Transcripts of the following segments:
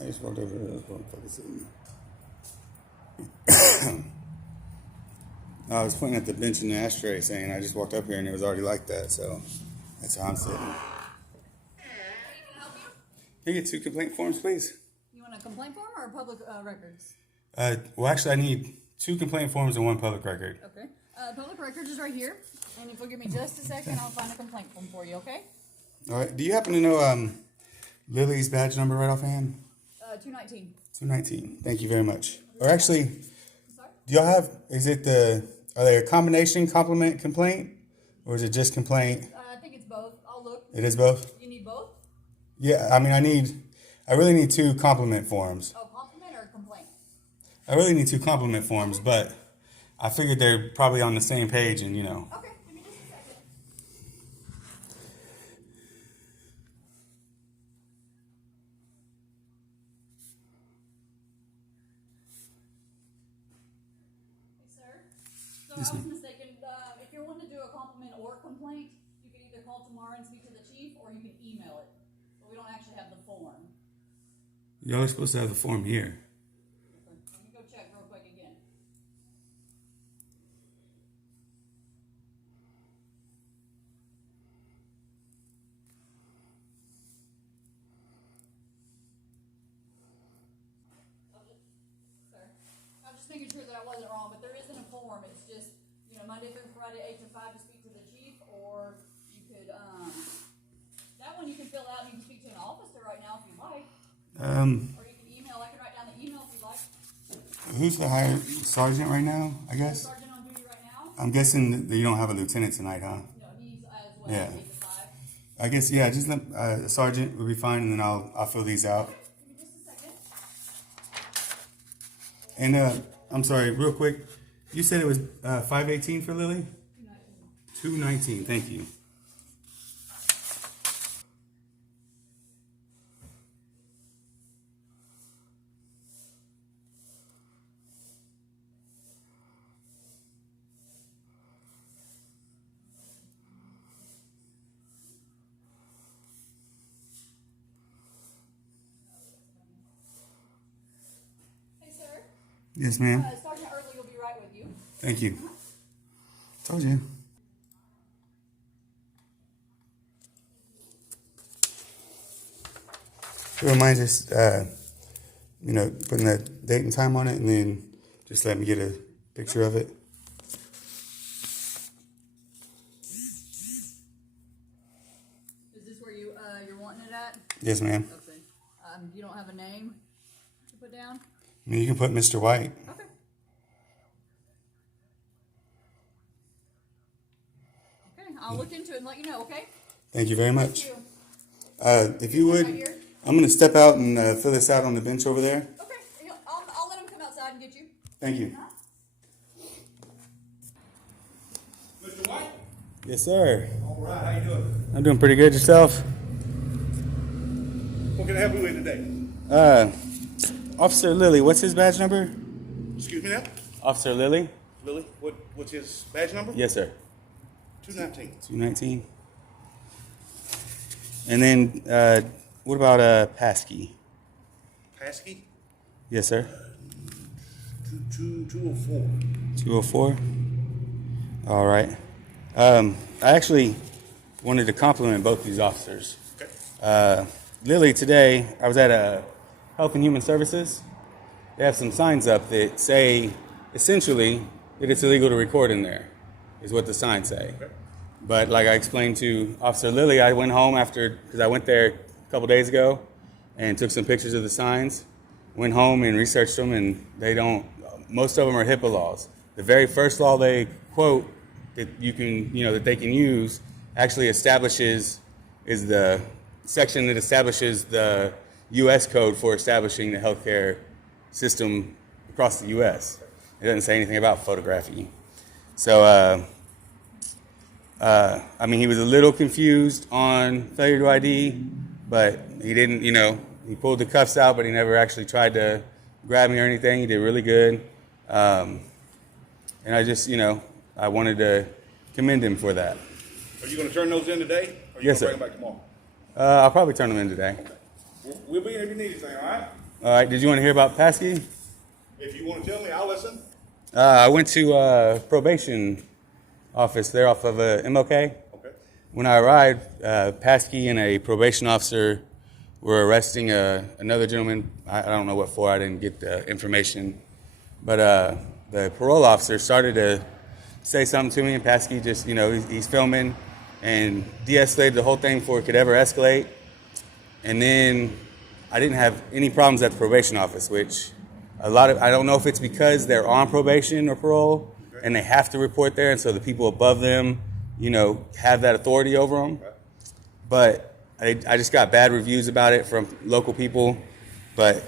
I just walked over here. I was pointing at the bench in the ashtray saying I just walked up here and it was already like that, so that's how I'm sitting. Can I help you? Can you get 2 complaint forms, please? You want a complaint form or public records? Well, actually, I need 2 complaint forms and 1 public record. Okay. Public records is right here. And if you'll give me just a second, I'll find a complaint form for you, okay? All right. Do you happen to know Lily's badge number right offhand? 219. 219. Thank you very much. Or actually, Sorry? do y'all have, are they a combination compliment complaint? Or is it just complaint? I think it's both. I'll look. It is both? You need both? Yeah, I mean, I really need 2 compliment forms. Oh, compliment or complaint? I really need 2 compliment forms, but I figured they're probably on the same page and, Okay, give me just a second. Hey, sir. So I was mistaken. If you're wanting to do a compliment or a complaint, you can either call tomorrow and speak to the chief, or you can email it. But we don't actually have the form. Y'all are supposed to have the form here. Okay. Let me go check real quick again. Sir, I'm just making sure that I wasn't wrong, but there isn't a form. It's just, Monday through Friday, 8 to 5 to speak to the chief, or you could, that one you can fill out and you can speak to an officer right now if you like. Or you can email. I can write down the email if you like. Who's the hired sergeant right now, I guess? Sergeant on duty right now? I'm guessing that you don't have a lieutenant tonight, huh? No, he's as well, Yeah. 8 to 5. I guess, yeah, just let the sergeant will be fine, and then I'll fill these out. Give me just a second. And I'm sorry, real quick, you said it was 518 for Lily? 219, thank you. Hey, sir. Yes, ma'am. Sergeant Early will be right with you. Thank you. Told you. If you don't mind just, putting that date and time on it, and then just let me get a picture of it. Is this where you're wanting it at? Yes, ma'am. Okay. You don't have a name to put down? I mean, you can put Mr. White. Okay. Okay, I'll look into it and let you know, okay? Thank you very much. Thank you. If you would, Right here? I'm going to step out and fill this out on the bench over there. Okay, I'll let him come outside and get you. Thank you. Mr. White? Yes, sir. All right, how you doing? I'm doing pretty good. Yourself? What can I help you with today? Officer Lilly, what's his badge number? Excuse me now? Officer Lilly? Lily, what's his badge number? Yes, sir. 219. 219. And then, what about Paskey? Paskey? Yes, sir. 204. 204. All right. I actually wanted to compliment both these officers. Okay. Lily, today I was at Health and Human Services. They have some signs up that say essentially that it's illegal to record in there, is what the signs say. Okay. But like I explained to Officer Lilly, I went home because I went there a couple days ago and took some pictures of the signs. Went home and researched them, and most of them are HIPAA laws. The very first law they quote that that they can use actually is the section that establishes the U.S. code for establishing the healthcare system across the U.S. It doesn't say anything about photography. So, he was a little confused on failure to ID, but he didn't, he pulled the cuffs out, but he never actually tried to grab me or anything. He did really good. And I just, I wanted to commend him for that. Are you going to turn those in today? Or are you Yes, going to sir. bring them back tomorrow? I'll probably turn them in today. We'll be in if you need anything, all right? All right. Did you want to hear about Paskey? If you want to tell me, I'll listen. I went to probation office there off of MLK. Okay. When I arrived, Paskey and a probation officer were arresting another gentleman. I don't know what for. I didn't get the information. But the parole officer started to say something to me, and Paskey just, he's filming and de-escalated the whole thing before it could ever escalate. And then I didn't have any problems at the probation office, which I don't know if it's because they're on probation or parole and they have to report there, and so the people above them, have that authority over them. But I just got bad reviews about it from local people, but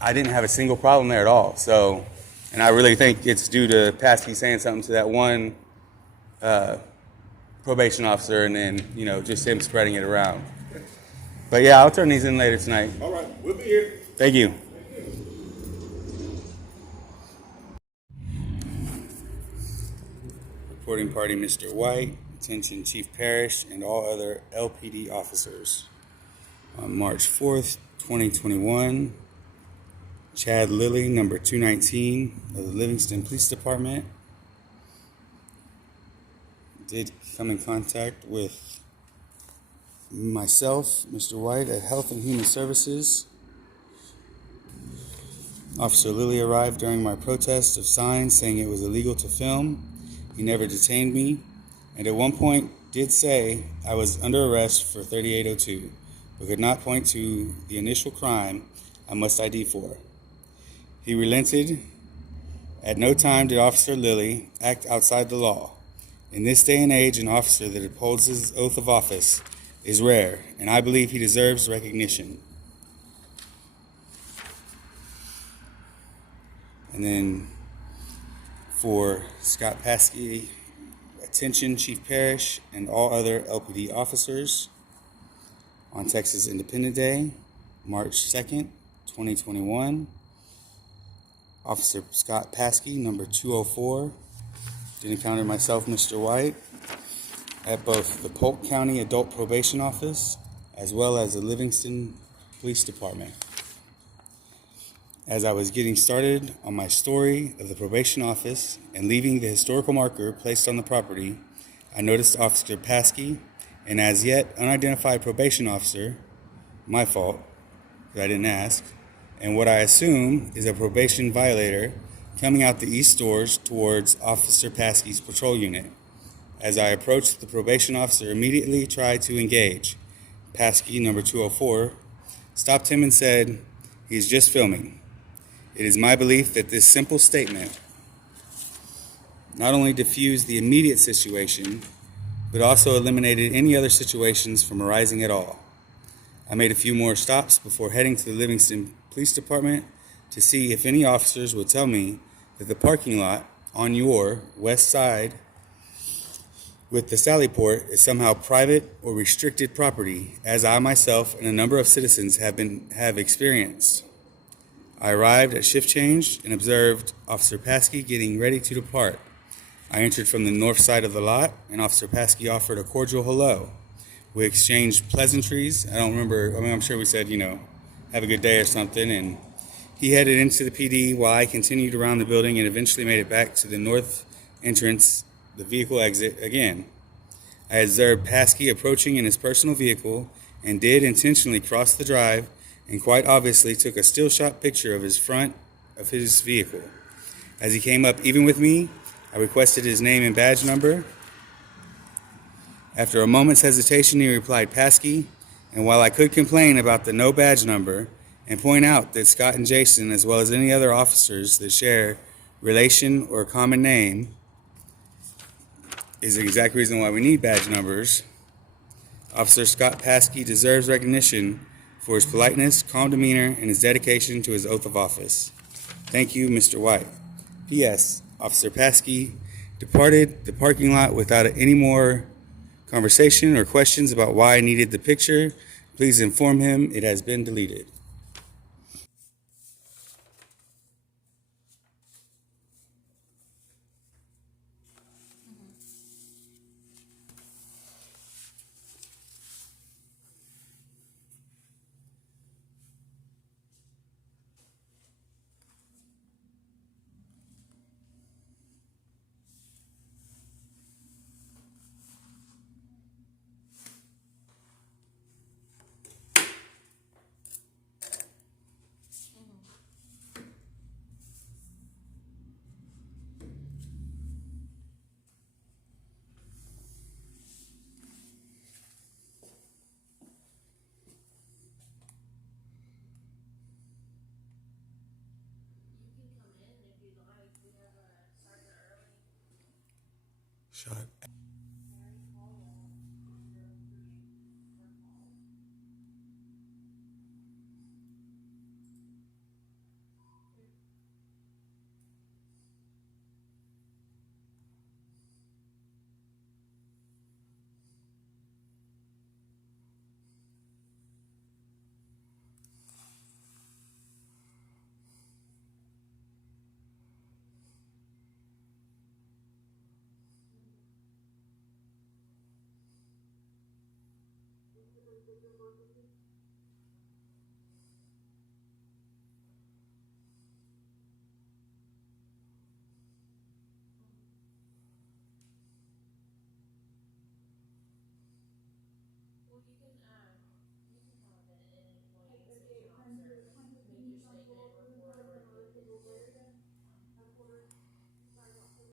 I didn't have a single problem there at all. So, and I really think it's due to Paskey saying something to that one probation officer, and then, just him spreading it around. But yeah, I'll turn these in later tonight. All right. We'll be here. Thank you. Reporting party, Mr. White. Attention, Chief Parrish and all other LPD officers. On March 4th, 2021, Chad Lilly, number 219 of the Livingston Police Department, did come in contact with myself, Mr. White, at Health and Human Services. Officer Lilly arrived during my protest of signs saying it was illegal to film. He never detained me, and at one point did say I was under arrest for 3802, but could not point to the initial crime I must ID for. He relented. At no time did Officer Lilly act outside the law. In this day and age, an officer that upholds his oath of office is rare, and I believe he deserves recognition. And then for Scott Paskey, attention Chief Parrish and all other LPD officers, on Texas Independent Day, March 2nd, 2021, Officer Scott Paskey, number 204, did encounter myself, Mr. White, at both the Polk County Adult Probation Office as well as the Livingston Police Department. As I was getting started on my story of the probation office and leaving the historical marker placed on the property, I noticed Officer Paskey, an as yet unidentified probation officer, my fault, because I didn't ask, and what I assume is a probation violator coming out the east doors towards Officer Paskey's patrol unit. As I approached, the probation officer immediately tried to engage. Paskey, number 204, stopped him and said, "He's just filming." It is my belief that this simple statement not only diffused the immediate situation, but also eliminated any other situations from arising at all. I made a few more stops before heading to the Livingston Police Department to see if any officers would tell me that the parking lot on your west side with the Sallyport is somehow private or restricted property, as I myself and a number of citizens have experienced. I arrived at shift change and observed Officer Paskey getting ready to depart. I entered from the north side of the lot, and Officer Paskey offered a cordial hello. We exchanged pleasantries. I'm sure we said, have a good day or something, and he headed into the PD while I continued around the building and eventually made it back to the north entrance, the vehicle exit again. I observed Paskey approaching in his personal vehicle and did intentionally cross the drive and quite obviously took a still shot picture of his front of his vehicle. As he came up even with me, I requested his name and badge number. After a moment's hesitation, he replied, "Paskey," and while I could complain about the no badge number and point out that Scott and Jason, as well as any other officers that share relation or common name, is the exact reason why we need badge numbers, Officer Scott Paskey deserves recognition for his politeness, calm demeanor, and his dedication to his oath of office. Thank you, Mr. White. P.S. Officer Paskey departed the parking lot without any more conversation or questions about why I needed the picture. Please inform him it has been deleted. Shot. Well, you can